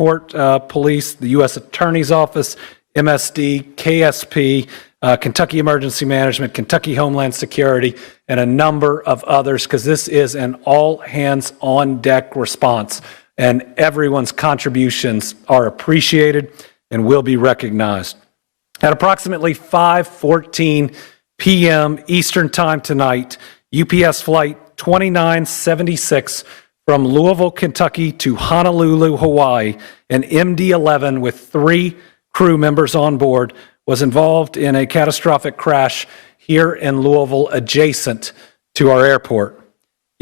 Airport Police, the U.S. Attorney's Office, MSD, KSP, Kentucky Emergency Management, Kentucky Homeland Security, and a number of others, because this is an all-hands-on-deck response, and everyone's contributions are appreciated and will be recognized. At approximately 5:14 p.m. Eastern Time tonight, UPS Flight 2976 from Louisville, Kentucky to Honolulu, Hawaii, an MD-11 with 3 crew members on board was involved in a catastrophic crash here in Louisville adjacent to our airport.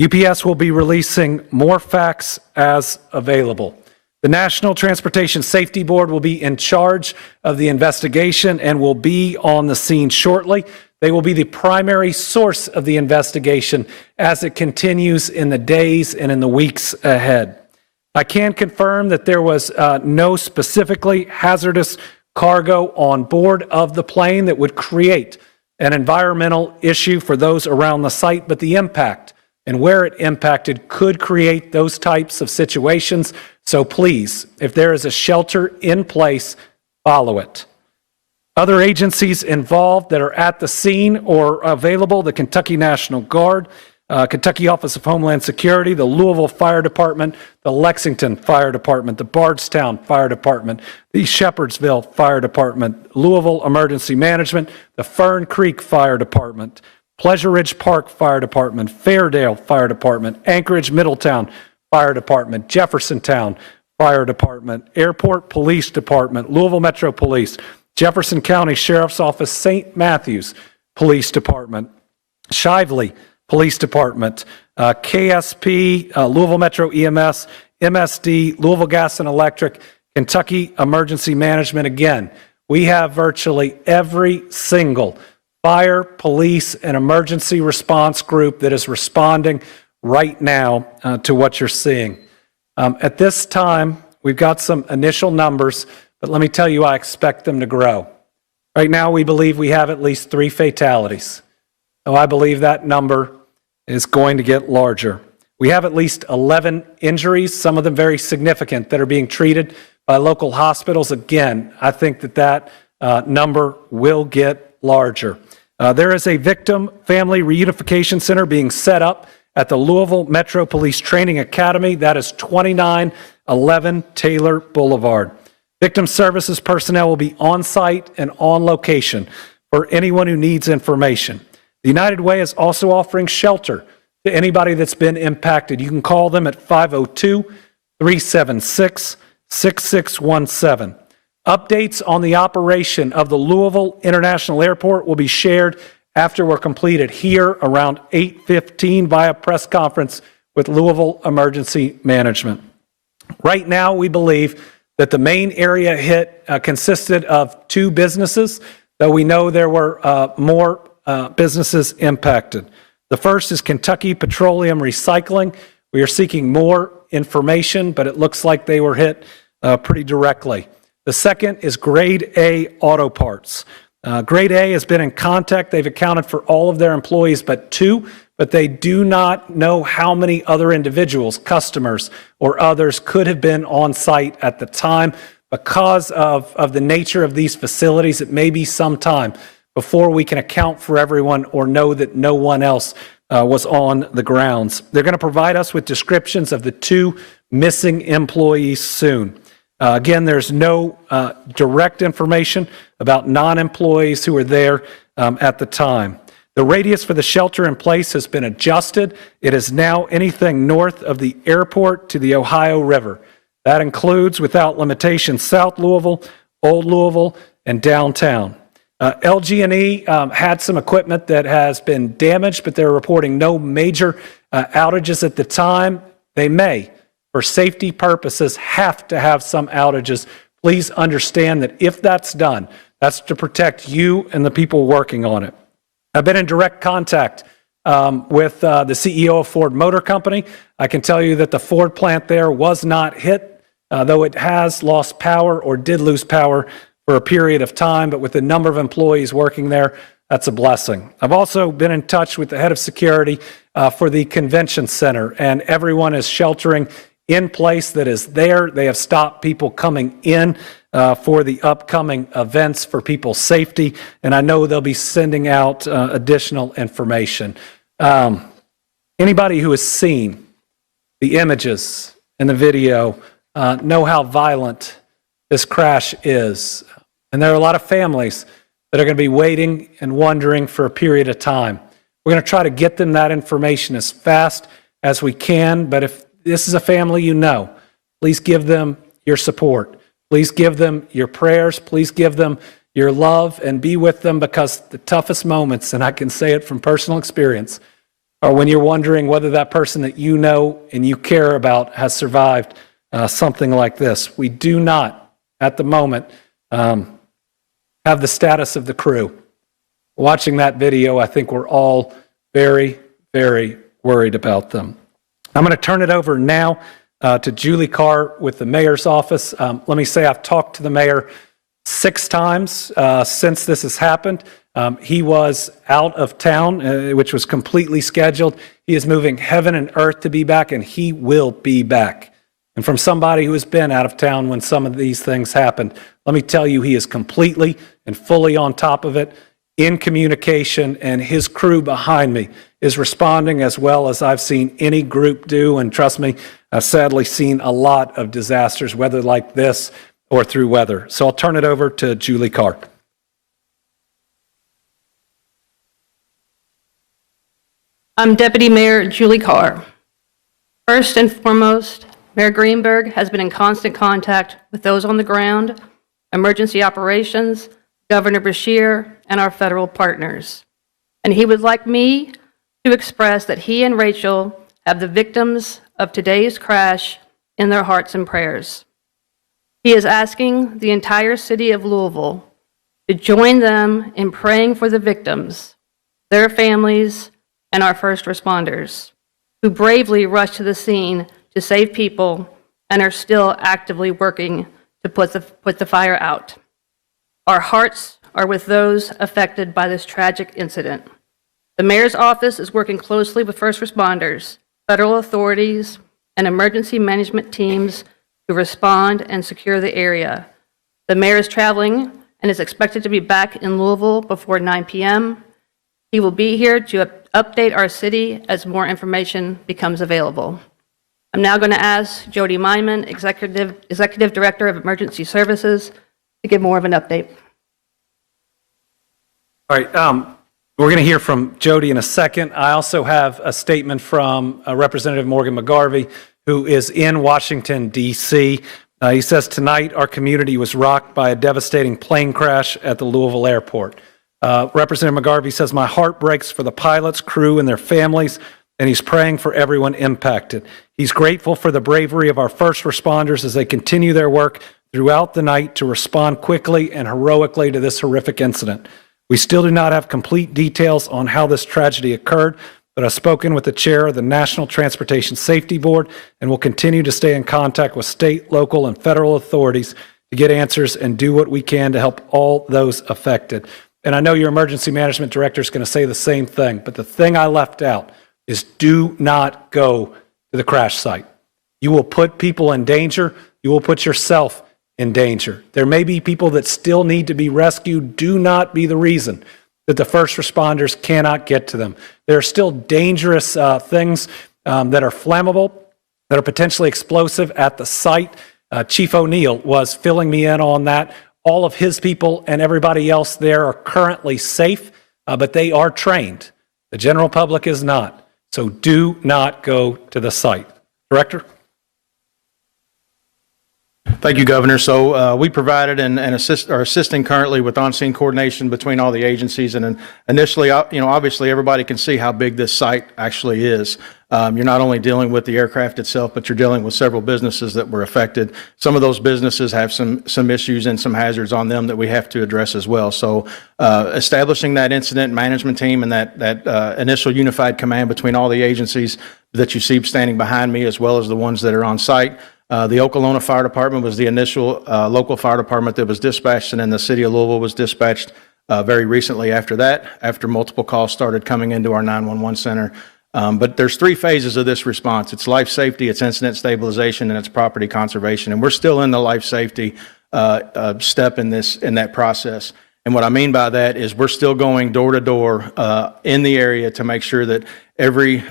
UPS will be releasing more facts as available. The National Transportation Safety Board will be in charge of the investigation and will be on the scene shortly. They will be the primary source of the investigation as it continues in the days and in the weeks ahead. I can confirm that there was no specifically hazardous cargo on board of the plane that would create an environmental issue for those around the site, but the impact and where it impacted could create those types of situations. So please, if there is a shelter in place, follow it. Other agencies involved that are at the scene or available: the Kentucky National Guard, Kentucky Office of Homeland Security, the Louisville Fire Department, the Lexington Fire Department, the Bardstown Fire Department, the Shepherdsville Fire Department, Louisville Emergency Management, the Fern Creek Fire Department, Pleasure Ridge Park Fire Department, Fairdale Fire Department, Anchorage Middletown Fire Department, Jeffersontown Fire Department, Airport Police Department, Louisville Metro Police, Jefferson County Sheriff's Office, St. Matthews Police Department, Shively Police Department, KSP, Louisville Metro EMS, MSD, Louisville Gas and Electric, Kentucky Emergency Management. Again, we have virtually every single fire, police, and emergency response group that is responding right now to what you're seeing. At this time, we've got some initial numbers, but let me tell you, I expect them to grow. Right now, we believe we have at least 3 fatalities. So I believe that number is going to get larger. We have at least 11 injuries, some of them very significant, that are being treated by local hospitals. Again, I think that number will get larger. There is a victim family reunification center being set up at the Louisville Metro Police Training Academy. That is 2911 Taylor Boulevard. Victim services personnel will be on site and on location for anyone who needs information. The United Way is also offering shelter to anybody that's been impacted. You can call them at 502-376-6617. Updates on the operation of the Louisville International Airport will be shared after we're completed here around 8:15 via press conference with Louisville Emergency Management. Right now, we believe that the main area hit consisted of 2 businesses, though we know there were more businesses impacted. The first is Kentucky Petroleum Recycling. We are seeking more information, but it looks like they were hit pretty directly. The second is Grade A Auto Parts. Grade A has been in contact. They've accounted for all of their employees but 2, but they do not know how many other individuals, customers, or others could have been on site at the time. Because of the nature of these facilities, it may be some time before we can account for everyone or know that no one else was on the grounds. They're going to provide us with descriptions of the 2 missing employees soon. Again, there's no direct information about non-employees who were there at the time. The radius for the shelter in place has been adjusted. It is now anything north of the airport to the Ohio River. That includes, without limitation, South Louisville, Old Louisville, and downtown. LG&E had some equipment that has been damaged, but they're reporting no major outages at the time. They may, for safety purposes, have to have some outages. Please understand that if that's done, that's to protect you and the people working on it. I've been in direct contact with the CEO of Ford Motor Company. I can tell you that the Ford plant there was not hit, though it has lost power or did lose power for a period of time, but with the number of employees working there, that's a blessing. I've also been in touch with the head of security for the convention center, and everyone is sheltering in place that is there. They have stopped people coming in for the upcoming events for people's safety, and I know they'll be sending out additional information. Anybody who has seen the images and the video know how violent this crash is. And there are a lot of families that are going to be waiting and wondering for a period of time. We're going to try to get them that information as fast as we can, but if this is a family you know, please give them your support. Please give them your prayers. Please give them your love and be with them, because the toughest moments, and I can say it from personal experience, are when you're wondering whether that person that you know and you care about has survived something like this. We do not, at the moment, have the status of the crew. Watching that video, I think we're all very, very worried about them. I'm going to turn it over now to Julie Carr with the mayor's office. Let me say I've talked to the mayor 6 times since this has happened. He was out of town, which was completely scheduled. He is moving heaven and earth to be back, and he will be back. And from somebody who has been out of town when some of these things happened, let me tell you, he is completely and fully on top of it, in communication, and his crew behind me is responding as well as I've seen any group do. And trust me, I've sadly seen a lot of disasters, whether like this or through weather. So I'll turn it over to Julie Carr. I'm Deputy Mayor Julie Carr. First and foremost, Mayor Greenberg has been in constant contact with those on the ground, emergency operations, Governor Beshear, and our federal partners. And he would like me to express that he and Rachel have the victims of today's crash in their hearts and prayers. He is asking the entire city of Louisville to join them in praying for the victims, their families, and our first responders, who bravely rushed to the scene to save people and are still actively working to put the fire out. Our hearts are with those affected by this tragic incident. The mayor's office is working closely with first responders, federal authorities, and emergency management teams to respond and secure the area. The mayor is traveling and is expected to be back in Louisville before 9 p.m. He will be here to update our city as more information becomes available. I'm now going to ask Jody Meiman, Executive Director of Emergency Services, to give more of an update. All right, we're going to hear from Jody in a second. I also have a statement from Representative Morgan McGarvey, who is in Washington, D.C. He says, tonight our community was rocked by a devastating plane crash at the Louisville airport. Representative McGarvey says, my heart breaks for the pilots, crew, and their families, and he's praying for everyone impacted. He's grateful for the bravery of our first responders as they continue their work throughout the night to respond quickly and heroically to this horrific incident. We still do not have complete details on how this tragedy occurred, but I've spoken with the chair of the National Transportation Safety Board and will continue to stay in contact with state, local, and federal authorities to get answers and do what we can to help all those affected. And I know your emergency management director is going to say the same thing, but the thing I left out is do not go to the crash site. You will put people in danger. You will put yourself in danger. There may be people that still need to be rescued. Do not be the reason that the first responders cannot get to them. There are still dangerous things that are flammable, that are potentially explosive at the site. Chief O'Neill was filling me in on that. All of his people and everybody else there are currently safe, but they are trained. The general public is not. So do not go to the site. Director? Thank you, Governor. So we provided and are assisting currently with on-scene coordination between all the agencies. And initially, obviously everybody can see how big this site actually is. You're not only dealing with the aircraft itself, but you're dealing with several businesses that were affected. Some of those businesses have some issues and some hazards on them that we have to address as well. So establishing that incident management team and that initial unified command between all the agencies that you see standing behind me, as well as the ones that are on site. The Okolona Fire Department was the initial local fire department that was dispatched, and then the city of Louisville was dispatched very recently after that, after multiple calls started coming into our 911 center. But there's three phases of this response. It's life safety, it's incident stabilization, and it's property conservation. And we're still in the life safety step in that process. And what I mean by that is we're still going door to door in the area to make sure that every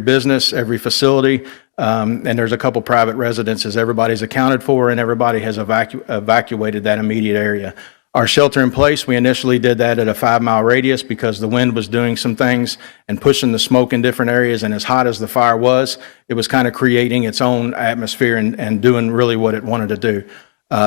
business, every facility, and there's a couple private residences, everybody's accounted for and everybody has evacuated that immediate area. Our shelter in place, we initially did that at a 5-mile radius because the wind was doing some things and pushing the smoke in different areas, and as hot as the fire was, it was kind of creating its own atmosphere and doing really what it wanted to do.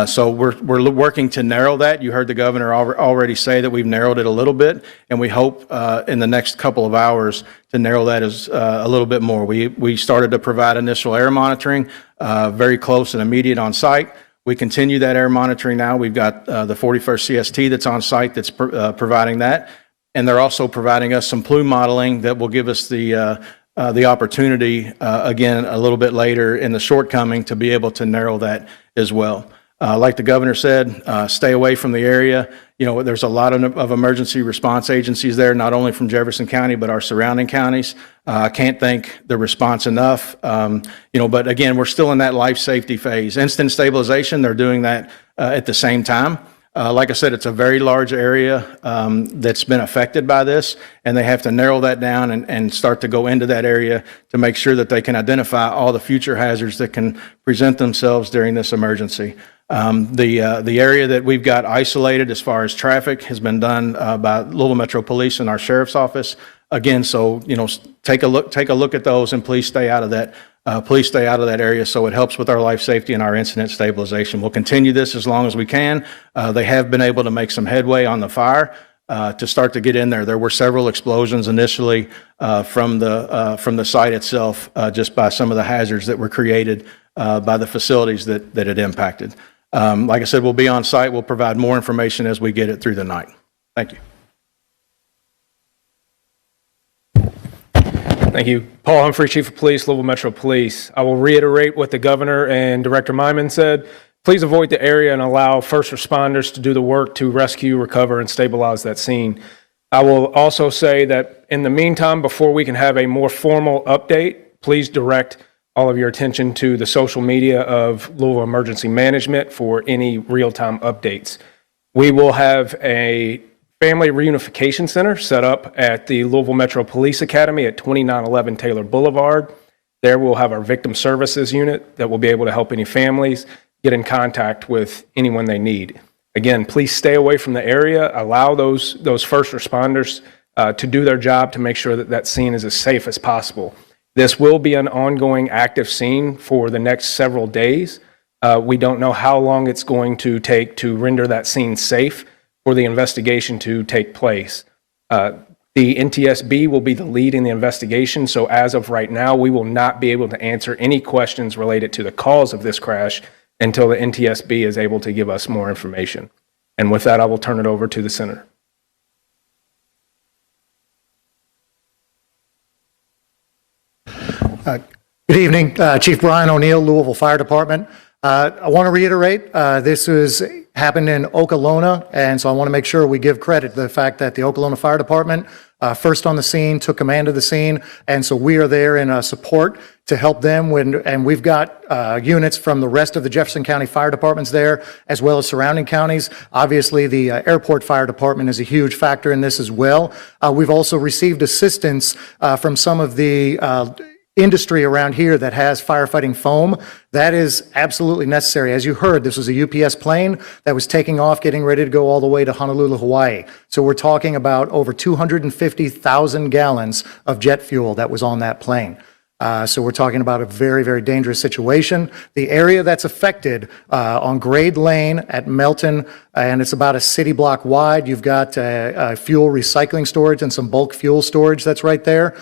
So we're working to narrow that. You heard the governor already say that we've narrowed it a little bit, and we hope in the next couple of hours to narrow that a little bit more. We started to provide initial air monitoring, very close and immediate on site. We continue that air monitoring now. We've got the 41st CST that's on site that's providing that, and they're also providing us some plume modeling that will give us the opportunity, again, a little bit later in the shortcoming to be able to narrow that as well. Like the governor said, stay away from the area. You know, there's a lot of emergency response agencies there, not only from Jefferson County, but our surrounding counties. I can't thank the response enough. But again, we're still in that life safety phase. Instant stabilization, they're doing that at the same time. Like I said, it's a very large area that's been affected by this, and they have to narrow that down and start to go into that area to make sure that they can identify all the future hazards that can present themselves during this emergency. The area that we've got isolated as far as traffic has been done by Louisville Metro Police and our Sheriff's Office. Again, so take a look at those, and please stay out of that. Please stay out of that area so it helps with our life safety and our incident stabilization. We'll continue this as long as we can. They have been able to make some headway on the fire to start to get in there. There were several explosions initially from the site itself, just by some of the hazards that were created by the facilities that it impacted. Like I said, we'll be on site. We'll provide more information as we get it through the night. Thank you. Thank you. Paul Humphrey, Chief of Police, Louisville Metro Police. I will reiterate what the governor and Director Myman said. Please avoid the area and allow first responders to do the work to rescue, recover, and stabilize that scene. I will also say that in the meantime, before we can have a more formal update, please direct all of your attention to the social media of Louisville Emergency Management for any real-time updates. We will have a Family Reunification Center set up at the Louisville Metro Police Academy at 2911 Taylor Boulevard. There we'll have our victim services unit that will be able to help any families get in contact with anyone they need. Again, please stay away from the area. Allow those first responders to do their job to make sure that that scene is as safe as possible. This will be an ongoing active scene for the next several days. We don't know how long it's going to take to render that scene safe for the investigation to take place. The NTSB will be the lead in the investigation, so as of right now, we will not be able to answer any questions related to the cause of this crash until the NTSB is able to give us more information. And with that, I will turn it over to the Senator. Good evening, Chief Brian O'Neill, Louisville Fire Department. I want to reiterate, this happened in Okolona, and so I want to make sure we give credit to the fact that the Okolona Fire Department first on the scene, took command of the scene, and so we are there in support to help them and we've got units from the rest of the Jefferson County Fire Departments there, as well as surrounding counties. Obviously, the Airport Fire Department is a huge factor in this as well. We've also received assistance from some of the industry around here that has firefighting foam. That is absolutely necessary. As you heard, this was a UPS plane that was taking off, getting ready to go all the way to Honolulu, Hawaii. So we're talking about over 250,000 gallons of jet fuel that was on that plane. So we're talking about a very, very dangerous situation. The area that's affected on Grade Lane at Melton, and it's about a city block wide. You've got fuel recycling storage and some bulk fuel storage that's right there.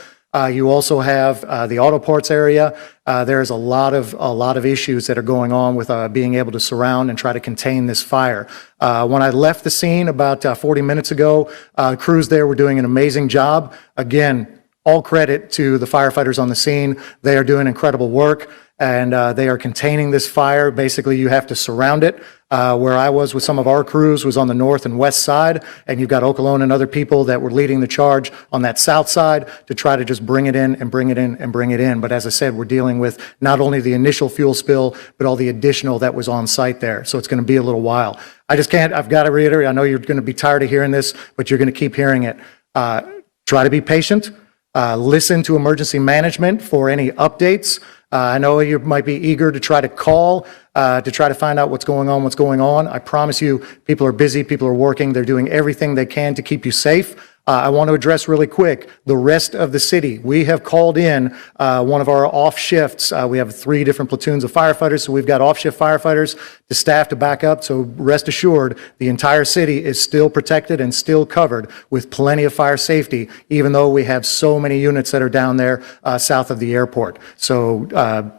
You also have the auto parts area. There's a lot of issues that are going on with being able to surround and try to contain this fire. When I left the scene about 40 minutes ago, crews there were doing an amazing job. Again, all credit to the firefighters on the scene. They are doing incredible work. and they are containing this fire. Basically, you have to surround it. Where I was with some of our crews was on the north and west side, and you've got Okolona and other people that were leading the charge on that south side to try to just bring it in and bring it in and bring it in. But as I said, we're dealing with not only the initial fuel spill, but all the additional that was on site there. So it's going to be a little while. I've got to reiterate, I know you're going to be tired of hearing this, but you're going to keep hearing it. Try to be patient. Listen to emergency management for any updates. I know you might be eager to try to call to try to find out what's going on. I promise you, people are busy, people are working, they're doing everything they can to keep you safe. I want to address really quick the rest of the city. We have called in one of our off shifts. We have 3 different platoons of firefighters, so we've got off shift firefighters to staff to back up. So rest assured, the entire city is still protected and still covered with plenty of fire safety, even though we have so many units that are down there south of the airport. So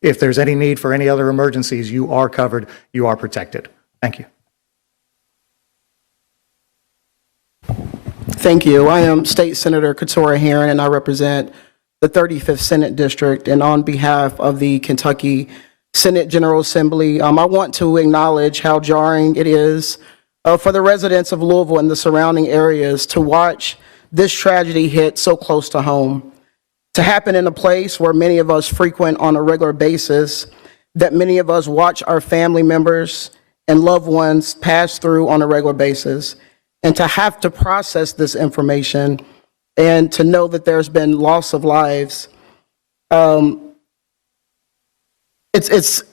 if there's any need for any other emergencies, you are covered, you are protected. Thank you. Thank you. I am State Senator Keturah Herron, and I represent the 35th Senate District. And on behalf of the Kentucky Senate General Assembly, I want to acknowledge how jarring it is for the residents of Louisville and the surrounding areas to watch this tragedy hit so close to home, to happen in a place where many of us frequent on a regular basis, that many of us watch our family members and loved ones pass through on a regular basis. And to have to process this information and to know that there's been loss of lives, it's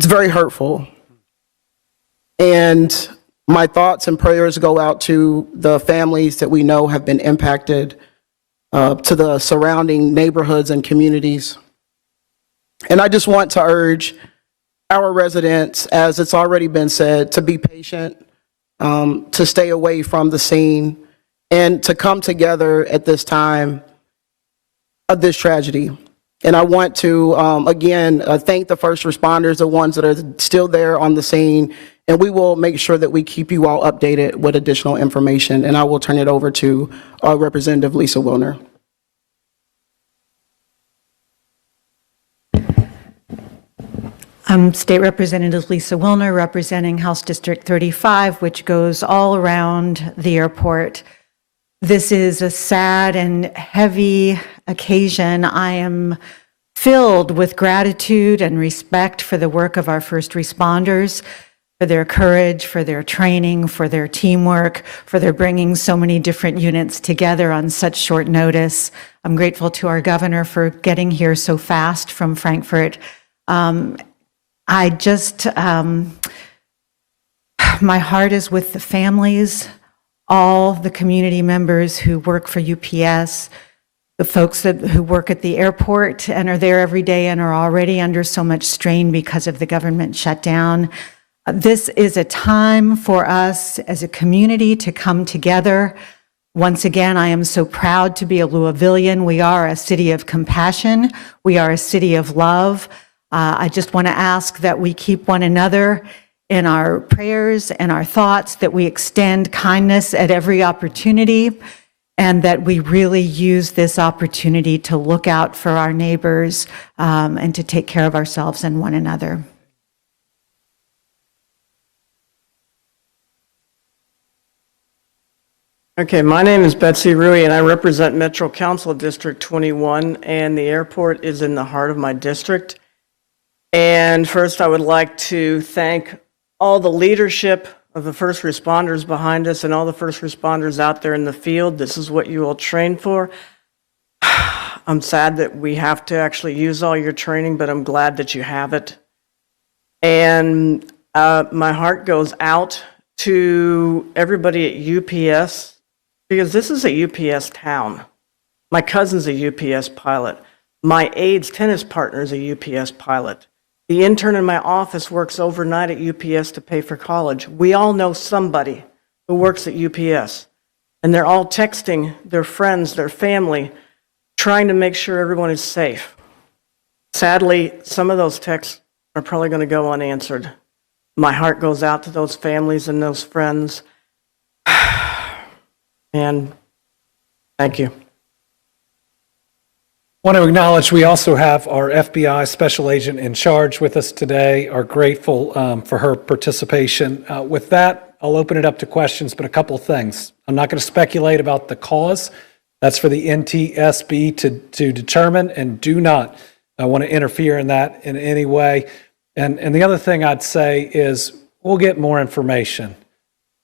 very hurtful. And my thoughts and prayers go out to the families that we know have been impacted, to the surrounding neighborhoods and communities. And I just want to urge our residents, as it's already been said, to be patient, to stay away from the scene, and to come together at this time of this tragedy. And I want to, again, thank the first responders, the ones that are still there on the scene, and we will make sure that we keep you all updated with additional information. And I will turn it over to Representative Lisa Wilner. I'm State Representative Lisa Wilner, representing House District 35, which goes all around the airport. This is a sad and heavy occasion. I am filled with gratitude and respect for the work of our first responders, for their courage, for their training, for their teamwork, for their bringing so many different units together on such short notice. I'm grateful to our governor for getting here so fast from Frankfurt. I just, my heart is with the families, all the community members who work for UPS, the folks who work at the airport and are there every day and are already under so much strain because of the government shutdown. This is a time for us as a community to come together. Once again, I am so proud to be a Louisvillian. We are a city of compassion. We are a city of love. I just want to ask that we keep one another in our prayers and our thoughts, that we extend kindness at every opportunity, and that we really use this opportunity to look out for our neighbors and to take care of ourselves and one another. Okay, my name is Betsy Rui, and I represent Metro Council District 21, and the airport is in the heart of my district. And first, I would like to thank all the leadership of the first responders behind us and all the first responders out there in the field. This is what you all train for. I'm sad that we have to actually use all your training, but I'm glad that you have it. And my heart goes out to everybody at UPS, because this is a UPS town. My cousin's a UPS pilot. My aide's tennis partner is a UPS pilot. The intern in my office works overnight at UPS to pay for college. We all know somebody who works at UPS, and they're all texting their friends, their family, trying to make sure everyone is safe. Sadly, some of those texts are probably going to go unanswered. My heart goes out to those families and those friends. And thank you. Want to acknowledge we also have our FBI Special Agent in charge with us today. Are grateful for her participation. With that, I'll open it up to questions, but a couple of things. I'm not going to speculate about the cause. That's for the NTSB to determine, and do not want to interfere in that in any way. And the other thing I'd say is we'll get more information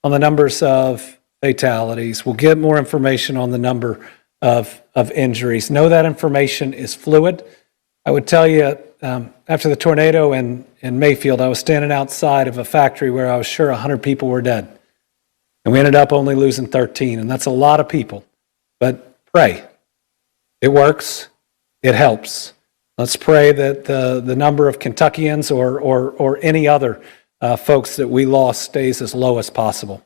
on the numbers of fatalities. We'll get more information on the number of injuries. Know that information is fluid. I would tell you, after the tornado in Mayfield, I was standing outside of a factory where I was sure 100 people were dead. And we ended up only losing 13, and that's a lot of people. But pray. It works. It helps. Let's pray that the number of Kentuckians or any other folks that we lost stays as low as possible.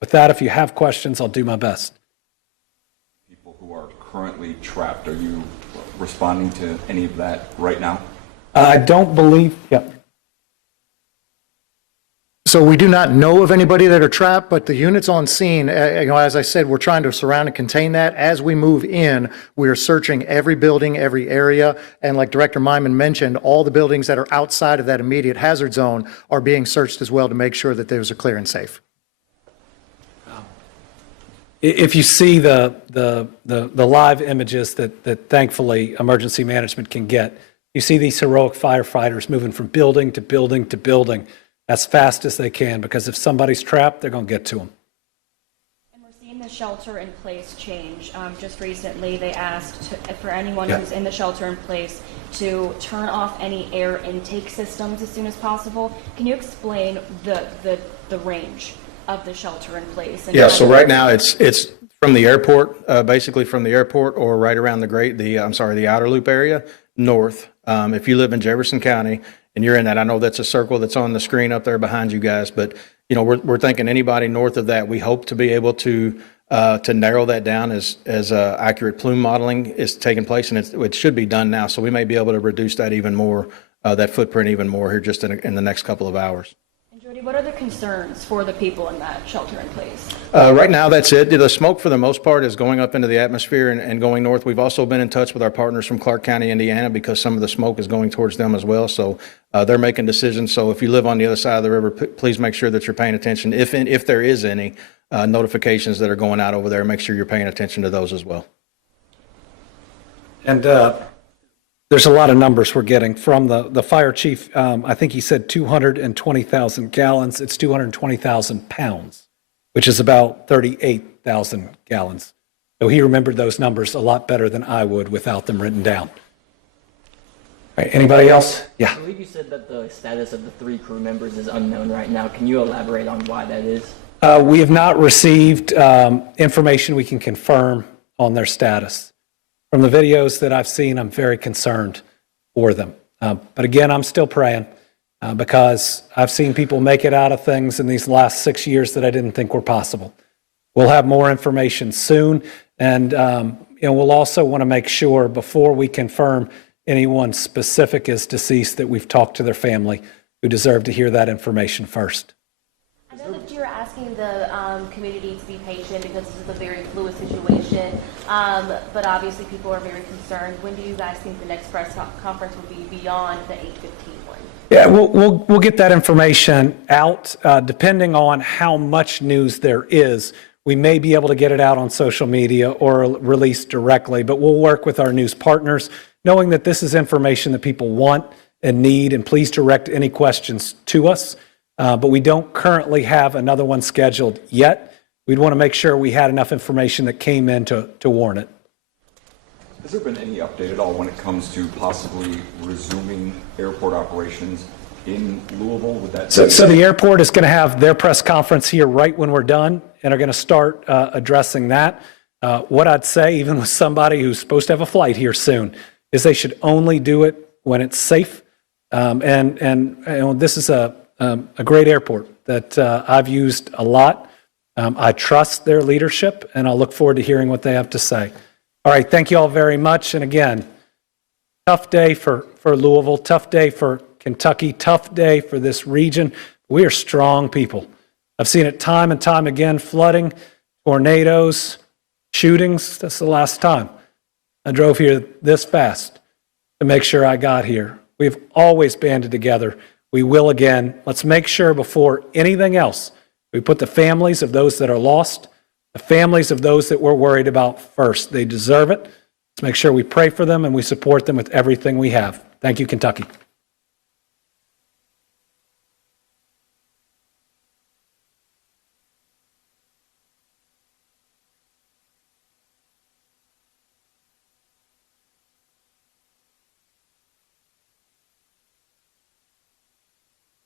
With that, if you have questions, I'll do my best. People who are currently trapped, are you responding to any of that right now? I don't believe, yeah. So we do not know of anybody that are trapped, but the units on scene, as I said, we're trying to surround and contain that. As we move in, we are searching every building, every area, and like Director Myman mentioned, all the buildings that are outside of that immediate hazard zone are being searched as well to make sure that those are clear and safe. If you see the live images that thankfully emergency management can get, you see these heroic firefighters moving from building to building to building as fast as they can, because if somebody's trapped, they're going to get to them. And we're seeing the shelter in place change. Just recently, they asked for anyone who's in the shelter in place to turn off any air intake systems as soon as possible. Can you explain the range of the shelter in place? And Yeah, so right now it's from the airport, basically from the airport or right around the outer loop area, north. If you live in Jefferson County and you're in that, I know that's a circle that's on the screen up there behind you guys, but you know, we're thinking anybody north of that, we hope to be able to narrow that down as accurate plume modeling is taking place, and it should be done now. So we may be able to reduce that even more, that footprint even more here just in the next couple of hours. Jody, what are the concerns for the people in that shelter in place? Right now, that's it. The smoke, for the most part, is going up into the atmosphere and going north. We've also been in touch with our partners from Clark County, Indiana, because some of the smoke is going towards them as well. So they're making decisions. So if you live on the other side of the river, please make sure that you're paying attention. If there is any notifications that are going out over there, make sure you're paying attention to those as well. And there's a lot of numbers we're getting from the fire chief. I think he said 220,000 gallons. It's 220,000 pounds, which is about 38,000 gallons. So he remembered those numbers a lot better than I would without them written down. All right, anybody else? Yeah. I believe you said that the status of the 3 crew members is unknown right now. Can you elaborate on why that is? We have not received information we can confirm on their status. From the videos that I've seen, I'm very concerned for them. But again, I'm still praying because I've seen people make it out of things in these last 6 years that I didn't think were possible. We'll have more information soon, and we'll also want to make sure before we confirm anyone specific is deceased that we've talked to their family, who deserve to hear that information first. I know that you're asking the community to be patient because this is a very fluid situation, but obviously people are very concerned. When do you guys think the next press conference will be beyond the 8:15 one? Yeah, we'll get that information out. Depending on how much news there is, we may be able to get it out on social media or release directly, but we'll work with our news partners, knowing that this is information that people want and need, and please direct any questions to us. But we don't currently have another one scheduled yet. We'd want to make sure we had enough information that came in to warn it. Has there been any update at all when it comes to possibly resuming airport operations in Louisville? Would that So the airport is going to have their press conference here right when we're done, and are going to start addressing that. What I'd say, even with somebody who's supposed to have a flight here soon, is they should only do it when it's safe. And this is a great airport that I've used a lot. I trust their leadership, and I'll look forward to hearing what they have to say. All right, thank you all very much. And again, tough day for Louisville, tough day for Kentucky, tough day for this region. We are strong people. I've seen it time and time again, flooding, tornadoes, shootings. That's the last time. I drove here this fast to make sure I got here. We've always banded together. We will again. Let's make sure before anything else, we put the families of those that are lost, the families of those that we're worried about first. They deserve it. Let's make sure we pray for them and we support them with everything we have. Thank you, Kentucky.